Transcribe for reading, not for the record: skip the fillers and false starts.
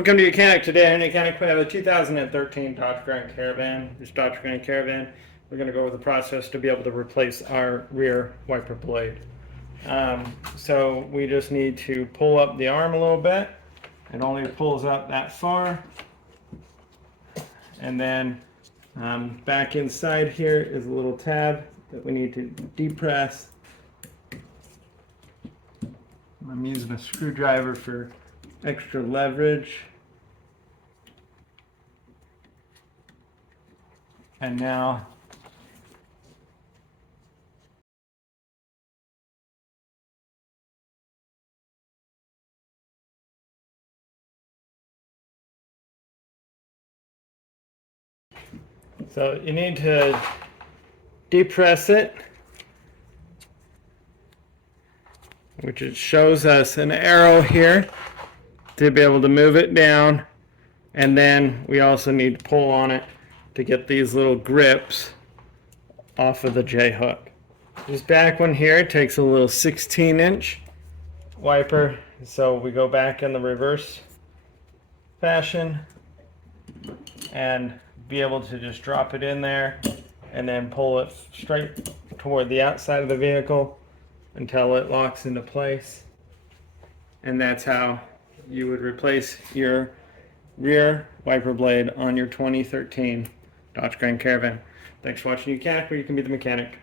Welcome to YOUCANIC. Today on YOUCANIC we have a 2013 Dodge Grand Caravan. This Dodge Grand Caravan, we're going to go over the process to be able to replace our rear wiper blade. So we just need to pull up the arm a little bit. It only pulls up that far. And then back inside here is a little tab that we need to depress. I'm using a screwdriver for extra leverage. And now so you need to depress it, which it shows us an arrow here to be able to move it down, and then we also need to pull on it to get these little grips off of the J-hook. This back one here takes a little 16-inch wiper, so we go back in the reverse fashion and be able to just drop it in there and then pull it straight toward the outside of the vehicle until it locks into place. And that's how you would replace your rear wiper blade on your 2013 Dodge Grand Caravan. Thanks for watching YOUCANIC, where you can be the mechanic.